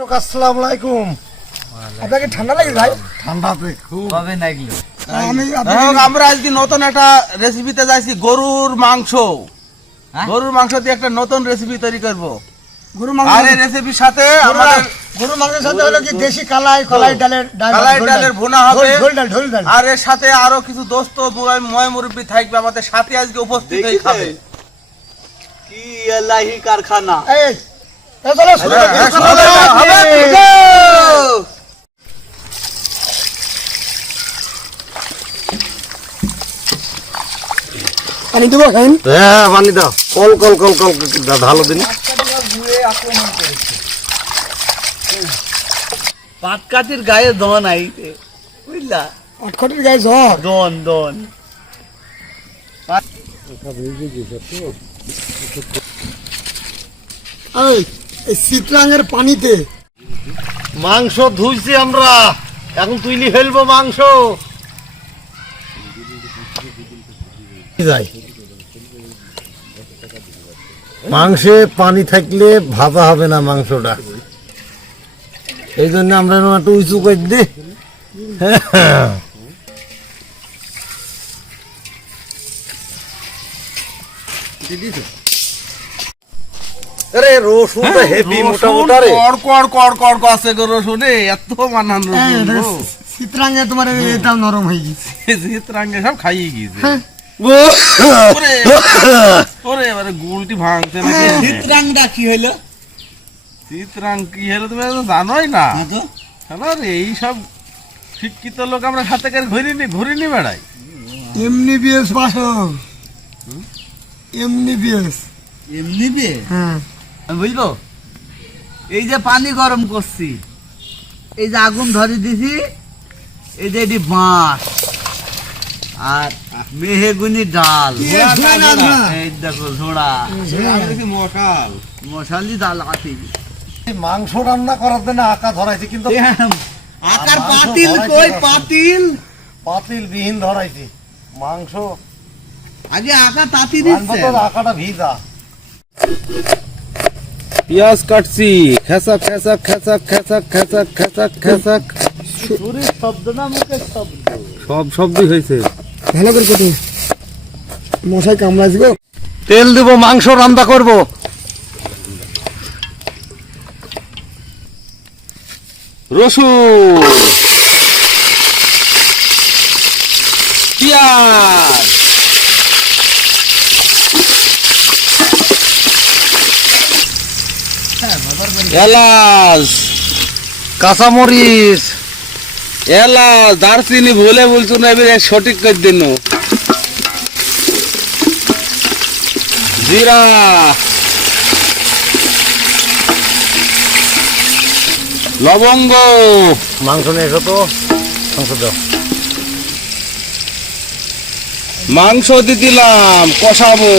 আসসালামু আলাইকুম। আপনাকে ঠান্ডা লাগে ভাই? ঠান্ডাতে খুব কবে লাগলো? আমরা আজকে নতুন একটা রেসিপিতে যাইছি গরুর মাংস। গরুর মাংস দিয়ে একটা নতুন রেসিপি তৈরি করব। গরু মাংস আর এই রেসিপির সাথে আমাদের গরু মাংসের সাথে হলো কি দেশি কলাই ডালের ভুনা হবে। ঢোল ডাল আর এর সাথে আরো কিছু দোস্ত ময় মুরব্বি থাকবে আমাদের সাথে আজকে উপস্থিত হয়ে খাবে। কি এলাহি কারখানা। এই চলো শুরু পানি দেবো খাইন। হ্যাঁ পানি দাও, কল কল কল কল ঢালো দিন। পাটকাঠির গায়ে দন আইতে বুঝলা, আটখটির গায়ে জ্বর। দন দন এই চিত্রাঙ্গের পানিতে মাংস ধুইছি আমরা, এখন তুইলি ফেলবো মাংস। মাংসে পানি থাকলে ভাজা হবে না মাংসটা, এই জন্য আমরা একটু উঁচু করে দিই। আরে রসুনটা হেভি মোটা মোটা রে। কড় কড় কড় কড় আছে গো রসুনে, এত মানান রসুন। চিত্রাঙ্গে তোমার এটাও নরম হয়ে গেছে। চিত্রাঙ্গে সব খাইয়ে গিয়েছে। ওরে এবারে গুলটি ভাঙছে নাকি? চিত্রাংটা কি হইলো? চিত্রাং কি হলো তুমি তো জানোই না। এই সব শিক্ষিত লোক আমরা সাথে করে ঘুরিনি বেড়াই। এমনি বিএস পাস এমনি বিএস এমনি বে হ্যাঁ আমি বুঝবো। এই যে পানি গরম করছি, এই যে আগুন ধরে দিছি, এই যে এটি বাঁশ আর মেহেগুনি ডাল, এই দেখো ঝোড়া মশালি ডাল আতি মাংস রান্না করার জন্য আঁকা ধরাইছি, কিন্তু আকার পাতিল কই পাতিল পাতিল বিহীন ধরাইছি। মাংস আগে আকা তাতি রান্না দিচ্ছে। তো আঁকাটা ভিজা। পেঁয়াজ কাটছি, খেসা খেসা খেসা খেসা খেসা খেসা খেসা, সুরের শব্দ না মুখের শব্দ? সব শব্দই হয়েছে। ভালো করে কত মশাই কামড়াইছি গো। তেল দেব, মাংস রান্না করব। রসুন, পেঁয়াজ, এলাচ, কাঁচামরিচ, এলাচ, দারচিনি ভুলে বলছো না, এবার সঠিক করে দিন। জিরা, লবঙ্গ, মাংস নিয়ে এসো তো, মাংস দাও। মাংস দিয়ে দিলাম, কষাবো।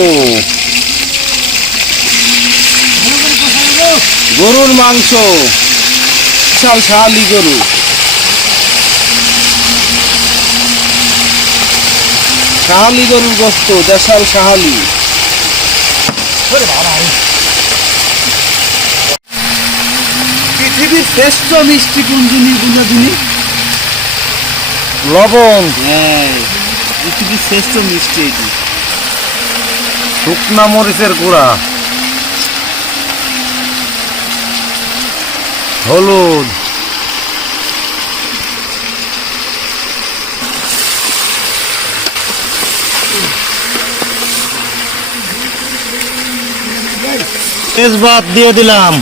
গরুর মাংস, শালি গরু, শাহালি গরুর গোস্ত, দেশাল শাহালি। পৃথিবীর শ্রেষ্ঠ মিষ্টি কুঞ্জুনি গুণাগুণি, লবণ, হ্যাঁ পৃথিবীর শ্রেষ্ঠ মিষ্টি এটি। শুকনা মরিচের গুঁড়া, হলুদ, তেজপাত দিয়ে দিলাম।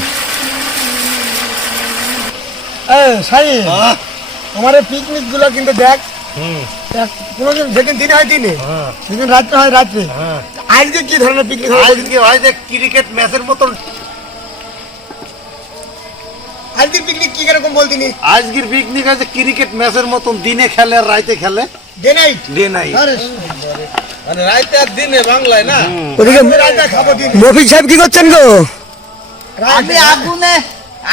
শাহিন আমার এই পিকনিক গুলো কিন্তু দেখ, কোনোদিন যেদিন দিনে হয় দিনে, সেদিন রাত্রে হয় রাত্রে। আজকে কি ধরনের পিকনিক হবে? আজকে ভাই দেখ ক্রিকেট ম্যাচের মতন। আজকের পিকনিক কি কিরকম বলতিনি? আজকের পিকনিক আছে ক্রিকেট ম্যাচের মতন, দিনে খেলে আর রাইতে খেলে। Day night. ডে নাই, মানে রাইতে আর দিনে বাংলায় না। ওদিকে রাতে খাবো দিন। মফিক সাহেব কি করছেন গো? আমি আগুনে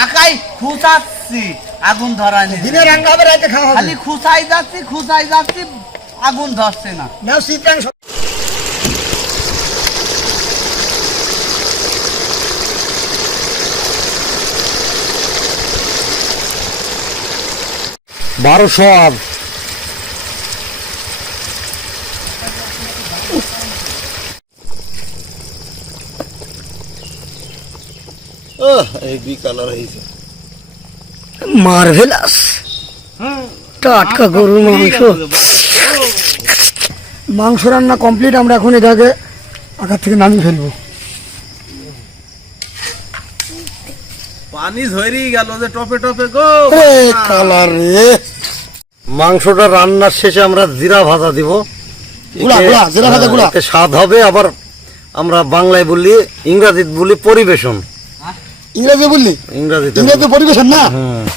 আকাই খুঁচাচ্ছি, আগুন ধরা নেই। দিনে রান্না হবে, রাতে খাওয়া হবে। খালি খুঁচাই যাচ্ছি, আগুন ধরছে না। নাও চিত্রাং 1200 আর এই বি কালার হয়েছে মার্ভেলাস টাটকা গরুর মাংস। মাংস রান্না কমপ্লিট, আমরা এখন এটাকে আকার থেকে নামিয়ে ফেলবো। পানি ঝরেই গেল যে টপে টপে গো। কালার রে। মাংসটা রান্নার শেষে আমরা জিরা ভাজা দিব। গুঁড়া, গুঁড়া, জিরা ভাজা গুঁড়া। এতে স্বাদ হবে। আবার আমরা বাংলায় বলি, ইংরাজিতে বলি পরিবেশন। ইংরেজি বললি? ইংরাজিতে ইংরেজি পরিবেশন না?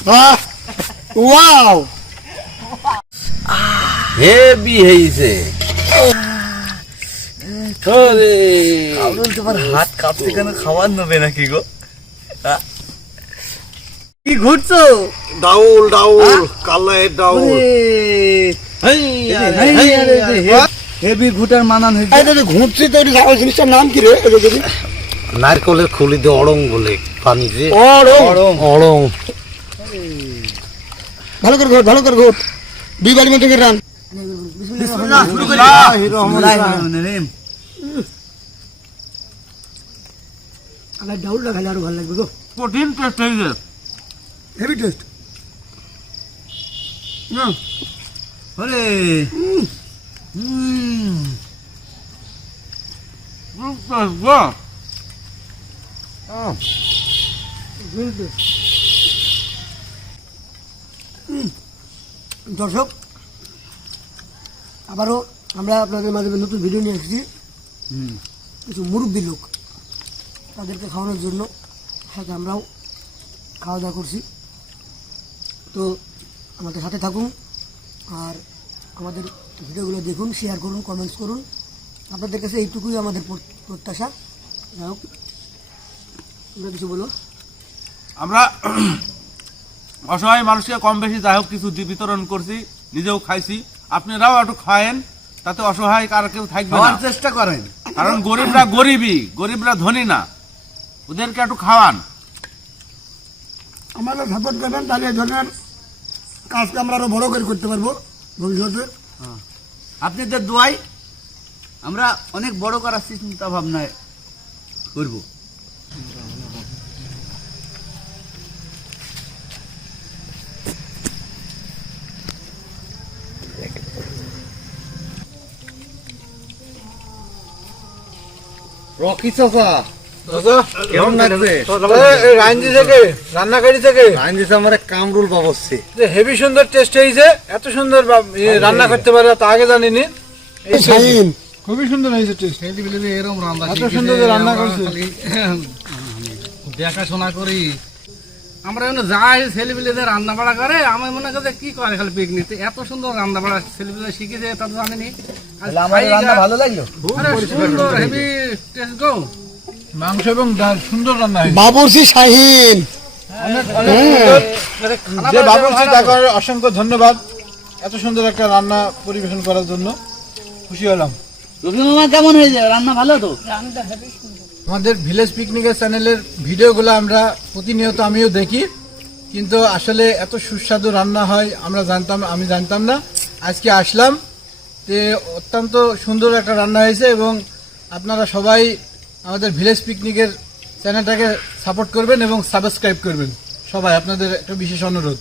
বাহ, ওয়াও, হেভি হয়েছে। তোমার হাত কাঁপছে কেন? খাবার নেবে নাকি গো? কি ঘুরছো? ডাউল ডাউল কালাই ডাউল। হেভি ঘুটার মানান হয়েছে। এই যে ঘুরছি তো, ওই জিনিসটার নাম কি রে? এই যে নারকেলের খুলি দিয়ে অড়ং বলে পানিতে। অড়ং। ভালো করে ঘোট, ভালো করে ঘোট। 2 বাড়ির মতো করে রান। আমার ডাউলটা খেলে আরো ভালো লাগবে গো। কঠিন টেস্ট হয়েছে। Heavy taste. ওরে দর্শক, আবারও আমরা আপনাদের মাঝে নতুন ভিডিও নিয়ে এসেছি। কিছু মুরব্বী লোক, তাদেরকে খাওয়ানোর জন্য সাথে আমরাও খাওয়া দাওয়া করছি। তো আমাদের সাথে থাকুন আর আমাদের ভিডিওগুলো দেখুন, শেয়ার করুন, কমেন্টস করুন। আপনাদের কাছে এইটুকুই আমাদের প্রত্যাশা। যাই হোক, তোমরা কিছু বলো। আমরা অসহায় মানুষকে কম বেশি যাই হোক কিছু বিতরণ করছি, নিজেও খাইছি। আপনারাও একটু খায়েন, তাতে অসহায় কার কেউ থাকবে না। খাওয়ার চেষ্টা করেন, কারণ গরিবরা গরিবই, গরিবরা ধনী না। ওদেরকে একটু খাওয়ান। আমাদের সাপোর্ট করবেন, তাহলে এই ধরনের কাজকে আমরা আরো বড় করে করতে পারবো ভবিষ্যতে। আপনাদের দোয়াই আমরা অনেক বড় করার চিন্তা ভাবনায় করবো। রকি চাচা কেমন লাগছে? রান্নাকারী থেকে আইন দিছে আমার কামরুল বাবসি। হেভি সুন্দর টেস্ট হয়েছে। এত সুন্দর রান্না করতে পারে তা আগে জানিনি। শাহিন, খুবই সুন্দর হয়েছে টেস্ট। এত সুন্দর যে রান্না করছে, দেখাশোনা করি আমরা যাই ছেলেপিলেদের রান্না বাড়া করে। আমি মনে করি কি করে খালি পিকনিক, এত সুন্দর রান্না বাড়া ছেলেপিলে শিখেছে তা তো জানিনি। আমার রান্না ভালো লাগলো। সুন্দর হেভি টেস্ট গো। মাংস এবং ডাল সুন্দর রান্না হয়েছে। বাবুর্চি শাহিন, যে বাবুর্চি তাকে অসংখ্য ধন্যবাদ এত সুন্দর একটা রান্না পরিবেশন করার জন্য। খুশি হলাম। রবি মামা কেমন হয়েছে? রান্না ভালো তো? আমাদের ভিলেজ পিকনিকের চ্যানেলের ভিডিওগুলো আমরা প্রতিনিয়ত আমিও দেখি, কিন্তু আসলে এত সুস্বাদু রান্না হয় আমি জানতাম না। আজকে আসলাম, যে অত্যন্ত সুন্দর একটা রান্না হয়েছে। এবং আপনারা সবাই আমাদের ভিলেজ পিকনিকের চ্যানেলটাকে সাপোর্ট করবেন এবং সাবস্ক্রাইব করবেন। সবাই আপনাদের একটা বিশেষ অনুরোধ।